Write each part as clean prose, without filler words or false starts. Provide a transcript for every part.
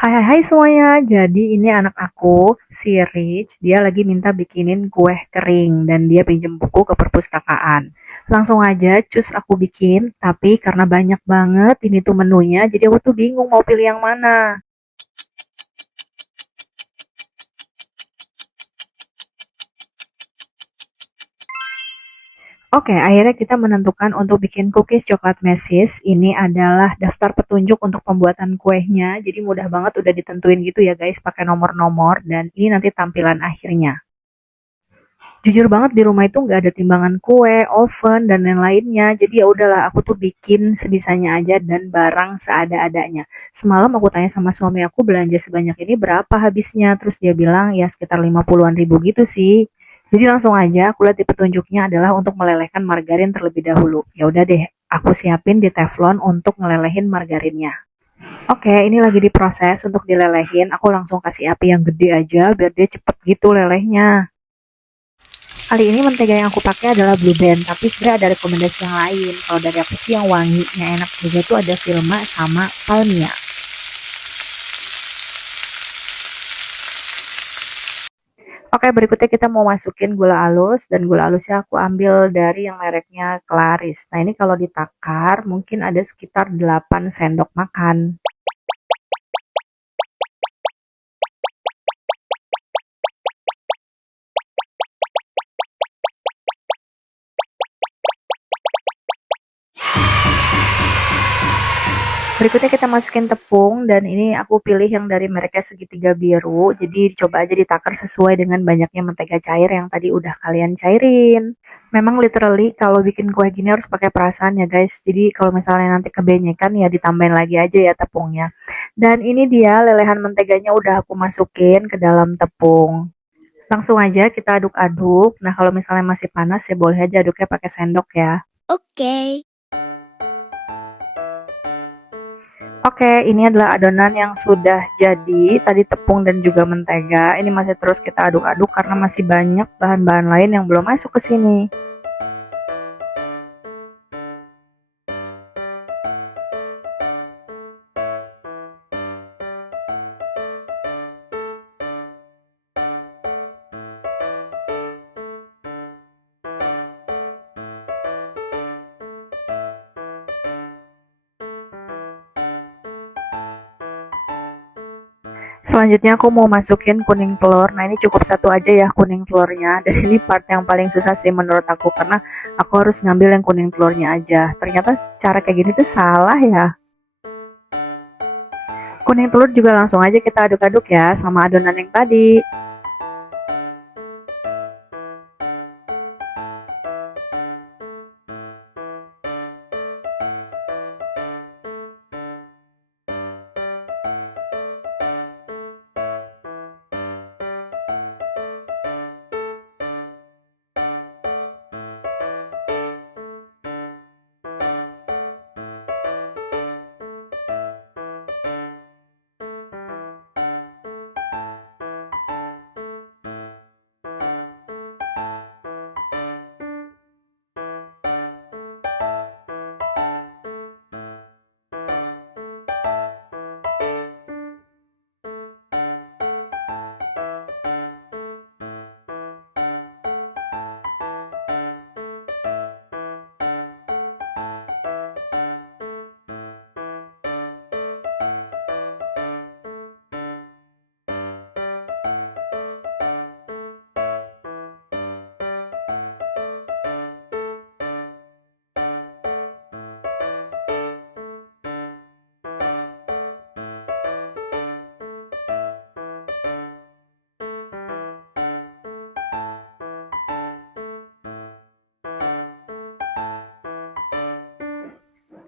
Hai hai hai semuanya, jadi ini anak aku, si Rich, dia lagi minta bikinin kue kering dan dia pinjem buku ke perpustakaan. Langsung aja cus aku bikin, tapi karena banyak banget ini tuh menunya, jadi aku tuh bingung mau pilih yang mana. Oke, akhirnya kita menentukan untuk bikin cookies coklat mesis. Ini adalah daftar petunjuk untuk pembuatan kuenya, jadi mudah banget udah ditentuin gitu ya guys, pakai nomor-nomor dan ini nanti tampilan akhirnya. Jujur banget di rumah itu nggak ada timbangan kue, oven, dan lain-lainnya. Jadi ya udahlah, aku tuh bikin sebisanya aja dan barang seada-adanya. Semalam aku tanya sama suami aku belanja sebanyak ini berapa habisnya. Terus dia bilang ya sekitar 50-an ribu gitu sih. Jadi langsung aja aku lihat di petunjuknya adalah untuk melelehkan margarin terlebih dahulu. Ya udah deh, aku siapin di teflon untuk ngelelehin margarinnya. Oke, ini lagi diproses untuk dilelehin. Aku langsung kasih api yang gede aja biar dia cepet gitu lelehnya. Kali ini mentega yang aku pakai adalah Blue Band, tapi sebenarnya ada rekomendasi yang lain. Kalau dari aku sih yang wanginya enak juga tuh ada Vilma sama Palmia. Oke, berikutnya kita mau masukin gula halus dan gula halusnya aku ambil dari yang mereknya Claris. Nah, ini kalau ditakar mungkin ada sekitar 8 sendok makan. Berikutnya kita masukin tepung dan ini aku pilih yang dari mereknya segitiga biru. Jadi coba aja ditakar sesuai dengan banyaknya mentega cair yang tadi udah kalian cairin. Memang literally kalau bikin kue gini harus pakai perasaan ya guys. Jadi kalau misalnya nanti kebenyekan ya ditambahin lagi aja ya tepungnya. Dan ini dia lelehan menteganya udah aku masukin ke dalam tepung. Langsung aja kita aduk-aduk. Nah kalau misalnya masih panas ya boleh aja aduknya pakai sendok ya. Oke. Oke, ini adalah adonan yang sudah jadi, tadi tepung dan juga mentega. Ini masih terus kita aduk-aduk karena masih banyak bahan-bahan lain yang belum masuk ke sini. Selanjutnya aku mau masukin kuning telur. Nah, ini cukup satu aja ya kuning telurnya. Dan ini part yang paling susah sih menurut aku karena aku harus ngambil yang kuning telurnya aja. Ternyata cara kayak gini tuh salah ya. Kuning telur juga langsung aja kita aduk-aduk ya sama adonan yang tadi.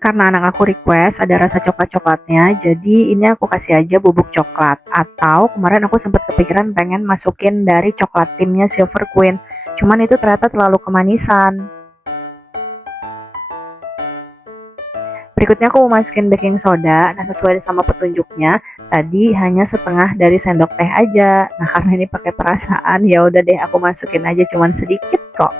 Karena anak aku request ada rasa coklat-coklatnya, jadi ini aku kasih aja bubuk coklat. Atau kemarin aku sempat kepikiran pengen masukin dari coklat timnya Silver Queen. Cuman itu ternyata terlalu kemanisan. Berikutnya aku mau masukin baking soda. Nah, sesuai sama petunjuknya, tadi hanya setengah dari sendok teh aja. Nah, karena ini pakai perasaan, ya udah deh aku masukin aja cuman sedikit kok.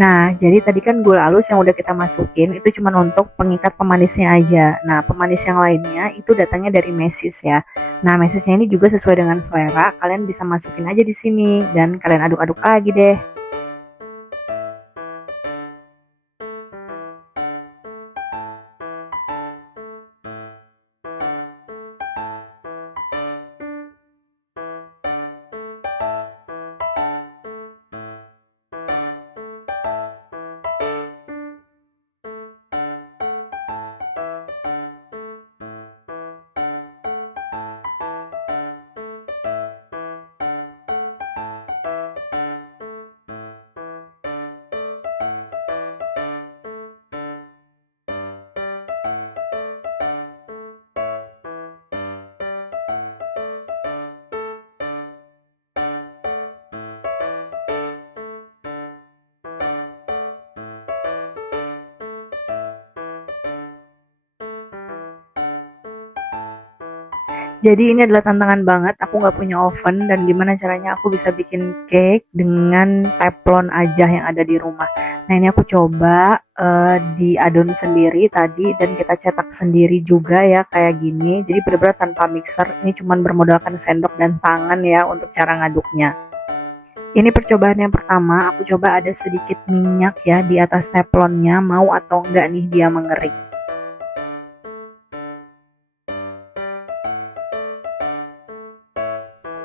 Nah, jadi tadi kan gula halus yang udah kita masukin itu cuma untuk pengikat pemanisnya aja. Nah, pemanis yang lainnya itu datangnya dari mesis ya. Nah, mesisnya ini juga sesuai dengan selera, kalian bisa masukin aja di sini dan kalian aduk-aduk lagi deh. Jadi ini adalah tantangan banget, aku nggak punya oven dan gimana caranya aku bisa bikin cake dengan teflon aja yang ada di rumah. Nah ini aku coba diadon sendiri tadi dan kita cetak sendiri juga ya kayak gini. Jadi benar-benar tanpa mixer, ini cuman bermodalkan sendok dan tangan ya untuk cara ngaduknya. Ini percobaan yang pertama, aku coba ada sedikit minyak ya di atas teflonnya, mau atau enggak nih dia mengering.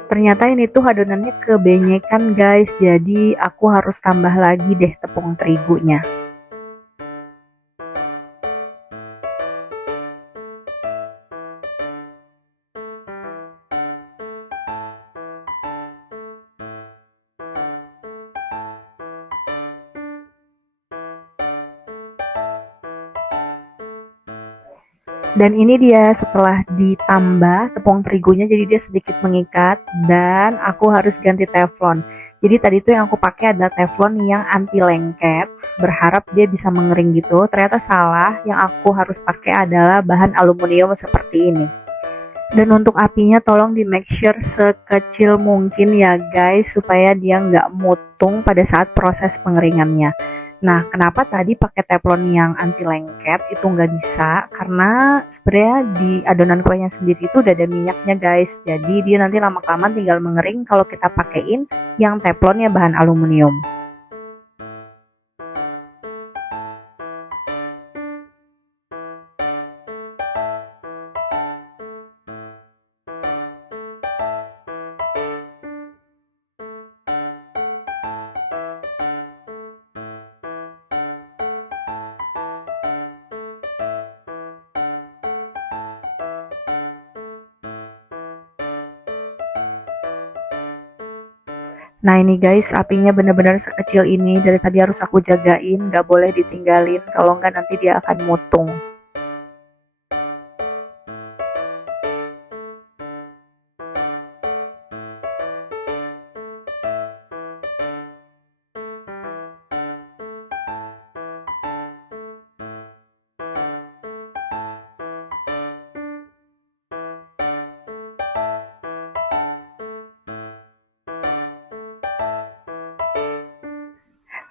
Ternyata ini tuh adonannya kebenyekan guys, jadi aku harus tambah lagi deh tepung terigunya. Dan ini dia setelah ditambah tepung terigunya, jadi dia sedikit mengikat dan aku harus ganti teflon. Jadi tadi tuh yang aku pakai adalah teflon yang anti lengket, berharap dia bisa mengering gitu. Ternyata salah, yang aku harus pakai adalah bahan aluminium seperti ini. Dan untuk apinya tolong di make sure sekecil mungkin ya guys, supaya dia nggak mutung pada saat proses pengeringannya. Nah, kenapa tadi pakai teflon yang anti lengket itu nggak bisa? Karena sebenarnya di adonan kuenya sendiri itu udah ada minyaknya guys. Jadi dia nanti lama-kelamaan tinggal mengering kalau kita pakein yang teflonnya bahan aluminium. Nah ini guys, apinya benar-benar sekecil ini. Dari tadi harus aku jagain, gak boleh ditinggalin. Kalau nggak nanti dia akan mutung.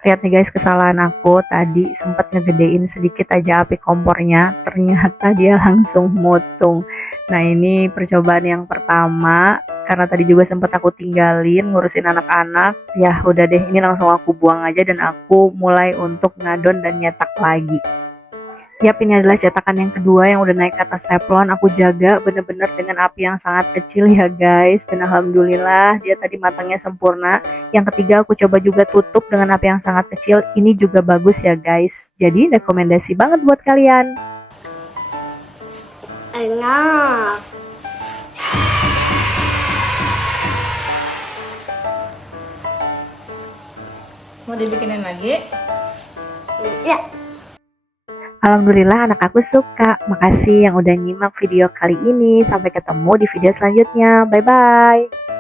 Lihat nih guys, kesalahan aku tadi sempat ngegedein sedikit aja api kompornya, ternyata dia langsung mutung. Nah ini percobaan yang pertama, karena tadi juga sempat aku tinggalin ngurusin anak-anak, ya udah deh ini langsung aku buang aja dan aku mulai untuk ngadon dan nyetak lagi. Yap, ini adalah cetakan yang kedua yang udah naik ke atas teflon. Aku jaga bener-bener dengan api yang sangat kecil ya guys. Dan alhamdulillah dia tadi matangnya sempurna. Yang ketiga aku coba juga tutup dengan api yang sangat kecil. Ini juga bagus ya guys. Jadi rekomendasi banget buat kalian. Enak. Mau dibikinin lagi? Ya. Alhamdulillah anak aku suka. Makasih yang udah nyimak video kali ini. Sampai ketemu di video selanjutnya. Bye-bye.